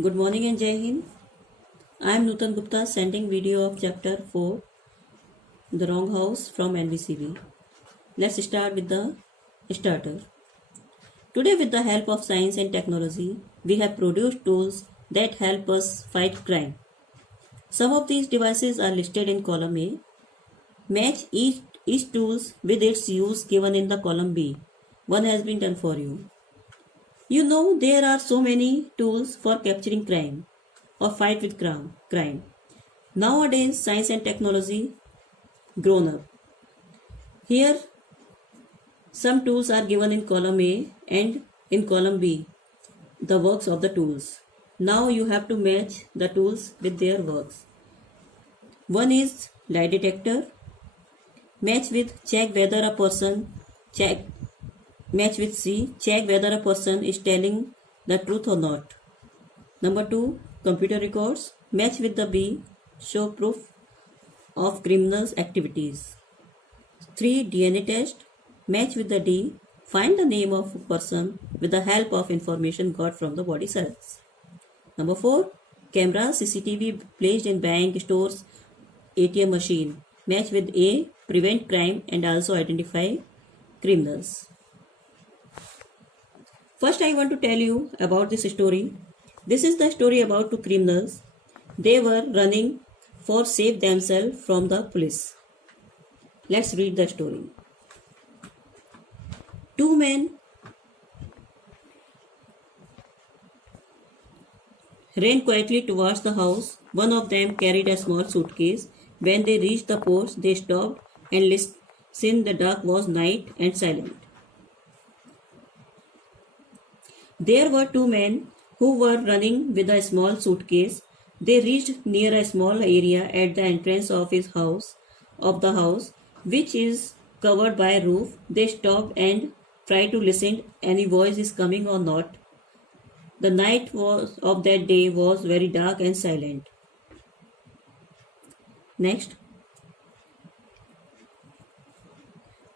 Good morning and Jai Hind. I am Nutan Gupta sending video of chapter 4 The Wrong House from NVCB. Let's start with the starter. Today, with the help of science and technology, we have produced tools that help us fight crime. Some of these devices are listed in column A. Match each tools with its use given in the column B. One has been done for you. You know there are so many tools for capturing crime or fight with crime. Nowadays, science and technology grown up. Here, some tools are given in column A and in column B, the works of the tools. Now you have to match the tools with their works. One is lie detector. Match with check whether a person match with C. Check whether a person is telling the truth or not. Number 2, computer records. Match with the B. Show proof of criminals' activities. 3, DNA test. Match with the D. Find the name of a person with the help of information got from the body cells. Number 4, camera CCTV placed in bank, stores, ATM machine. Match with A. Prevent crime and also identify criminals. First, I want to tell you about this story. This is the story about two criminals. They were running for save themselves from the police. Let's read the story. Two men ran quietly towards the house. One of them carried a small suitcase. When they reached the post, they stopped and listened. The dark was night and silent. There were two men who were running with a small suitcase. They reached near a small area at the entrance of the house, which is covered by a roof. They stopped and tried to listen any voice is coming or not. The night of that day was very dark and silent. Next.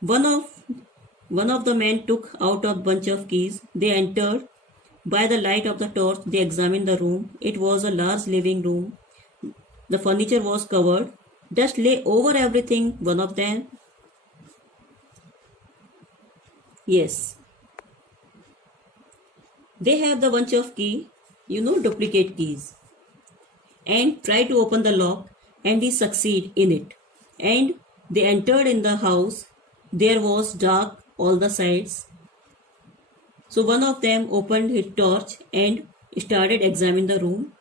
One of the men took out a bunch of keys. They entered. By the light of the torch, they examined the room. It was a large living room. The furniture was covered. Dust lay over everything. One of them. Yes. They have the bunch of key, duplicate keys. And try to open the lock and they succeed in it. And they entered in the house. There was dark all the sides. So one of them opened his torch and started examining the room.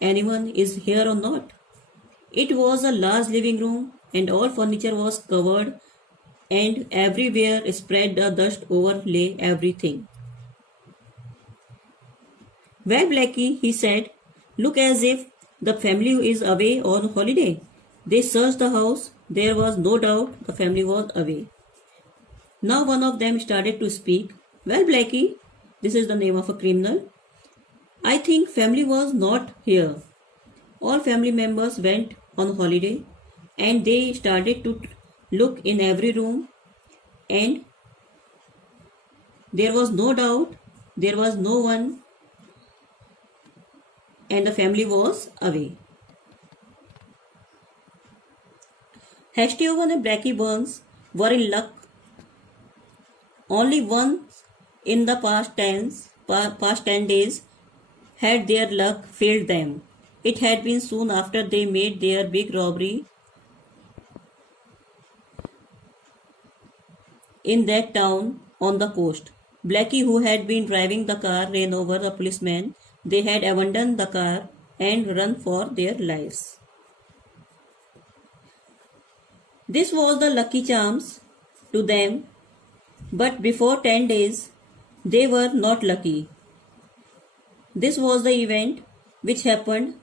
Anyone is here or not? It was a large living room and all furniture was covered and everywhere spread the dust overlay everything. Well, Blackie, he said, look as if the family is away on holiday. They searched the house. There was no doubt the family was away. Now one of them started to speak. Well, Blackie, this is the name of a criminal. I think family was not here. All family members went on holiday and they started to look in every room and there was no doubt there was no one and the family was away. Heshtiovan and Blackie Burns were in luck. Only once in the past 10 days had their luck failed them. It had been soon after they made their big robbery in that town on the coast. Blackie, who had been driving the car, ran over the policeman. They had abandoned the car and run for their lives. This was the lucky charms to them, but before 10 days, they were not lucky. This was the event which happened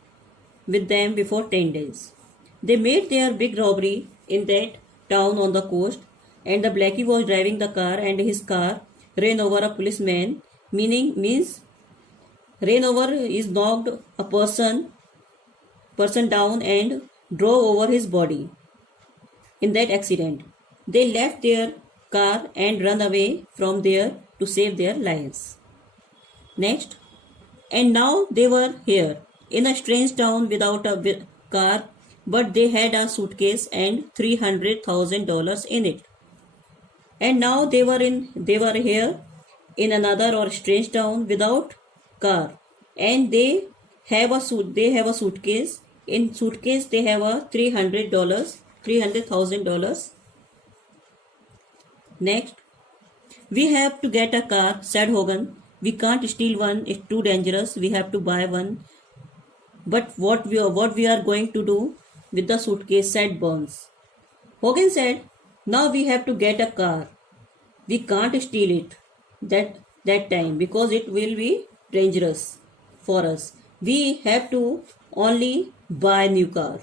with them before 10 days. They made their big robbery in that town on the coast and the Blackie was driving the car and his car ran over a policeman, means ran over is knocked a person down and drove over his body. In that accident, they left their car and run away from there to save their lives. Next, And now they were here in a strange town without a car, but they had a suitcase and $300,000 in it. And now they were here in another or strange town without car, and they have a suitcase. In suitcase they have a $300,000. Next, we have to get a car, said Hogan. We can't steal one, it's too dangerous. We have to buy one. But what we are going to do with the suitcase, said Burns. Hogan said, now we have to get a car. We can't steal it that time because it will be dangerous for us. We have to only buy a new car.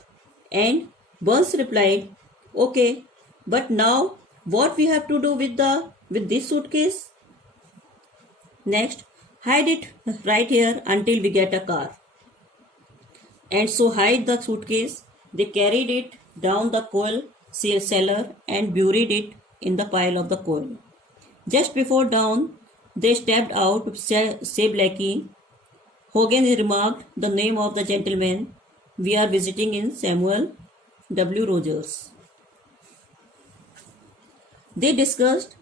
And Burns replied, okay, but now what we have to do with this suitcase? Next, hide it right here until we get a car. And so hide the suitcase. They carried it down the coal cellar and buried it in the pile of the coal. Just before dawn, they stepped out to say Blackie. Hogan remarked the name of the gentleman we are visiting in Samuel W. Rogers. They discussed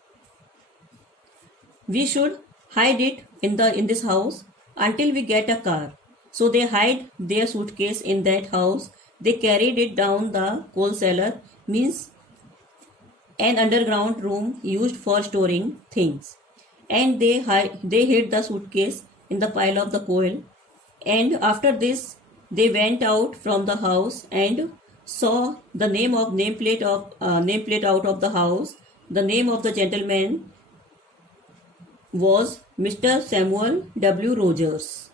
we should hide it in this house until we get a car. So they hide their suitcase in that house. They carried it down the coal cellar, means an underground room used for storing things. And they hid the suitcase in the pile of the coal. And after this, they went out from the house and saw the nameplate out of the house. The name of the gentleman was Mr. Samuel W. Rogers.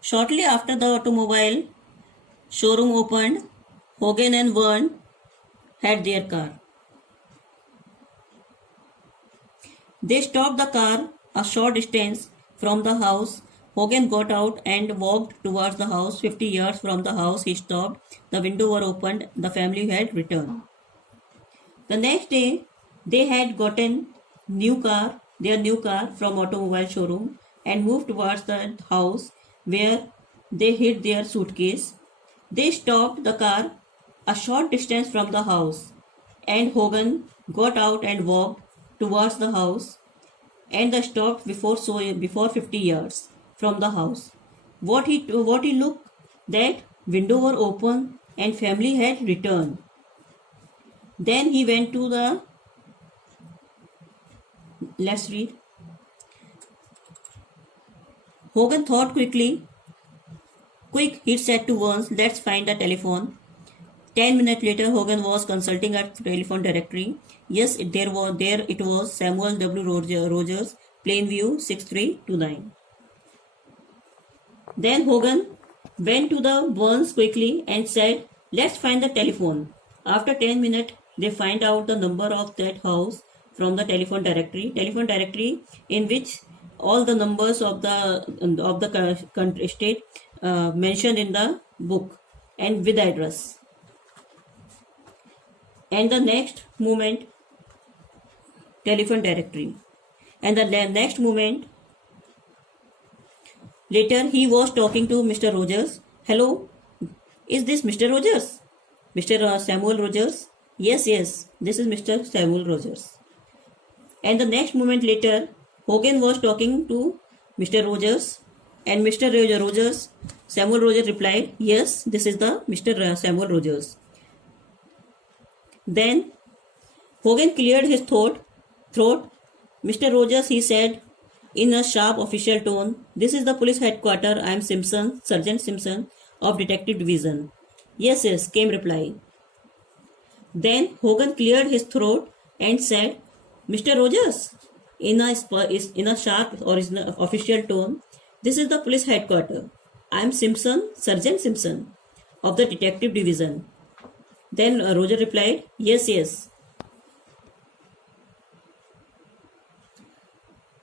Shortly after the automobile showroom opened, Hogan and Vern had their car. They stopped the car a short distance from the house. Hogan got out and walked towards the house. 50 yards from the house, he stopped. The window were opened. The family had returned. The next day, they had gotten their new car from automobile showroom and moved towards the house where they hid their suitcase. They stopped the car a short distance from the house, and Hogan got out and walked towards the house, and they stopped before 50 yards from the house. What he looked, that window were open and family had returned. Then he went to the, let's read. Hogan thought quickly. Quick, he said to Burns, let's find a telephone. 10 minutes later, Hogan was consulting a telephone directory. Yes, there it was, Samuel W. Rogers, Plainview 6329. Then Hogan went to the Burns quickly and said, let's find the telephone. After 10 minutes, they find out the number of that house from the telephone directory in which all the numbers of the country state mentioned in the book and with address. And the next moment, telephone directory. And the next moment, later he was talking to Mr. Rogers. Hello, is this Mr. Rogers? Mr. Samuel Rogers? Yes, this is Mr. Samuel Rogers. And the next moment later, Hogan was talking to Mr. Rogers, and Mr. Rogers, Samuel Rogers replied, yes, this is the Mr. Samuel Rogers. Then Hogan cleared his throat. Mr. Rogers, he said in a sharp official tone, this is the police headquarters. I am Simpson, Sergeant Simpson of Detective Division. Yes, came reply. Then Hogan cleared his throat and said, Mr. Rogers, in a sharp official tone, this is the police headquarters. I am Simpson, Sergeant Simpson of the Detective Division. Then Roger replied, yes.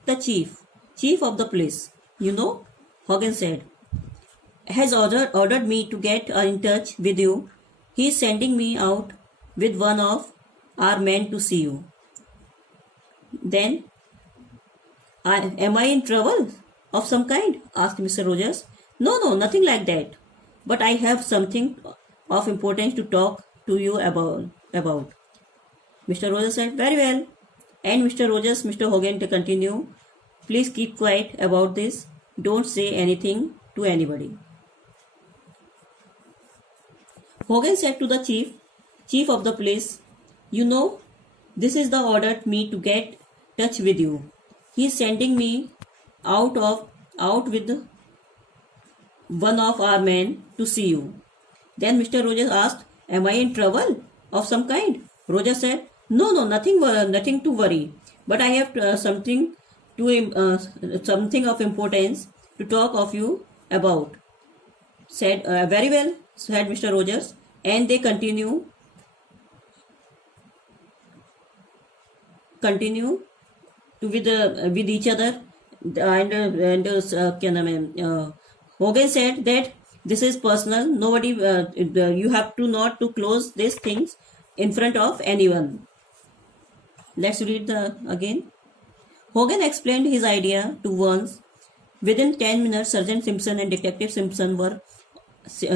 The chief of the police, Hogan said, has ordered me to get in touch with you. He is sending me out with one of our men to see you. Then Am I in trouble of some kind? Asked Mr. Rogers. No, no, nothing like that. But I have something of importance to talk to you about. Mr. Rogers said, very well. And Mr. Hogan to continue, please keep quiet about this. Don't say anything to anybody. Hogan said to the chief of the police, you know, this is the order me to get touch with you. He is sending me out with one of our men to see you. Then Mr. Rogers asked, am I in trouble of some kind? Rogers said, no, no, nothing to worry. But I have something of importance to talk of you about. Said, very well, said Mr. Rogers, and they continue to with each other, and Hogan said that this is personal. Nobody, you have to not to close these things in front of anyone. Let's read again. Hogan explained his idea to Burns. Within 10 minutes, Sergeant Simpson and Detective Simpson were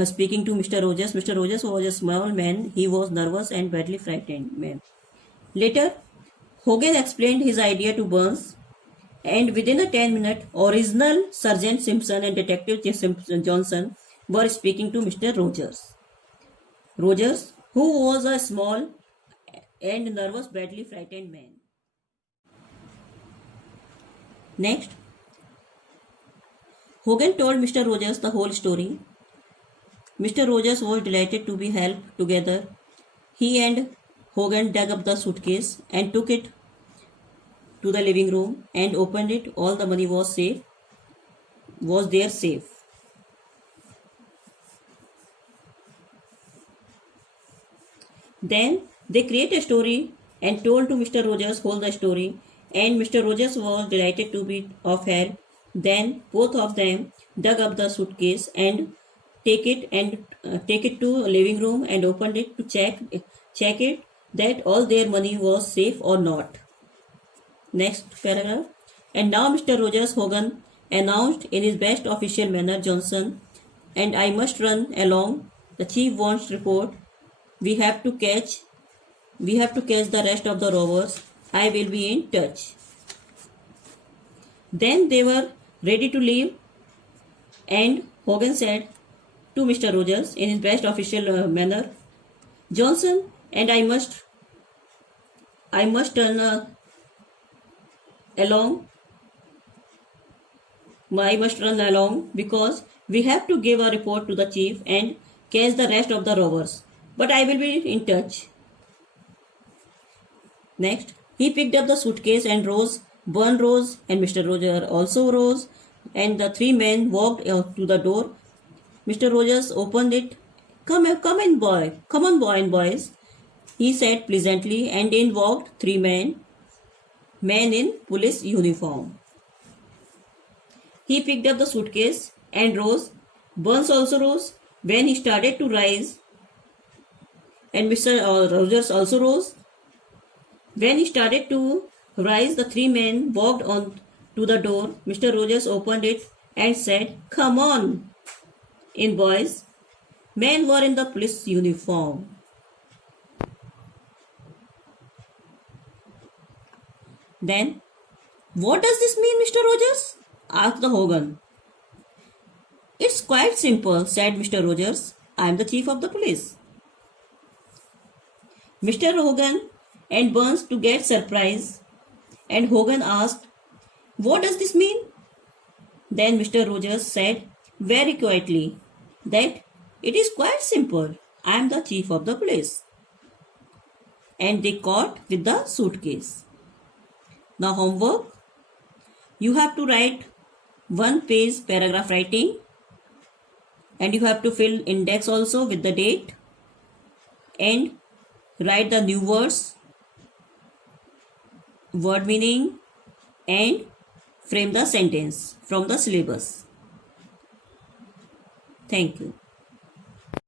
speaking to Mr. Rogers. Mr. Rogers was a small man. He was nervous and badly frightened man. Later, Hogan explained his idea to Burns, and within a 10 minutes, original Sergeant Simpson and Detective Johnson were speaking to Mr. Rogers. Rogers, who was a small and nervous, badly frightened man. Next, Hogan told Mr. Rogers the whole story. Mr. Rogers was delighted to be helped together. He and Hogan dug up the suitcase and took it to the living room and opened it. All the money was there safe. Then they created a story and told to Mr. Rogers whole the story, and Mr. Rogers was delighted to be of help. Then both of them dug up the suitcase and take it to living room and opened it to check it that all their money was safe or not. Next paragraph. And now Mr. Rogers Hogan announced in his best official manner, Johnson, and I must run along. The chief wants report. We have to catch the rest of the robbers. I will be in touch. Then they were ready to leave, and Hogan said to Mr. Rogers in his best official manner, Johnson, and I must run along because we have to give a report to the chief and catch the rest of the robbers. But I will be in touch. Next, he picked up the suitcase and rose. Burn rose, and Mr. Rogers also rose, and the three men walked to the door. Mr. Rogers opened it. Come on, boy and boys, he said pleasantly, and in walked three men in police uniform. He picked up the suitcase and rose. Burns also rose. When he started to rise, and Mr. Rogers also rose. When he started to rise, the three men walked on to the door. Mr. Rogers opened it and said, come on in, boys. Men were in the police uniform. Then, what does this mean, Mr. Rogers? Asked the Hogan. It's quite simple, said Mr. Rogers. I am the chief of the police. Mr. Hogan and Burns to get surprise, and Hogan asked, what does this mean? Then Mr. Rogers said very quietly that it is quite simple. I am the chief of the police. And they caught with the suitcase. Now homework. You have to write 1-page paragraph writing, and you have to fill index also with the date, and write the new words, word meaning, and frame the sentence from the syllabus. Thank you.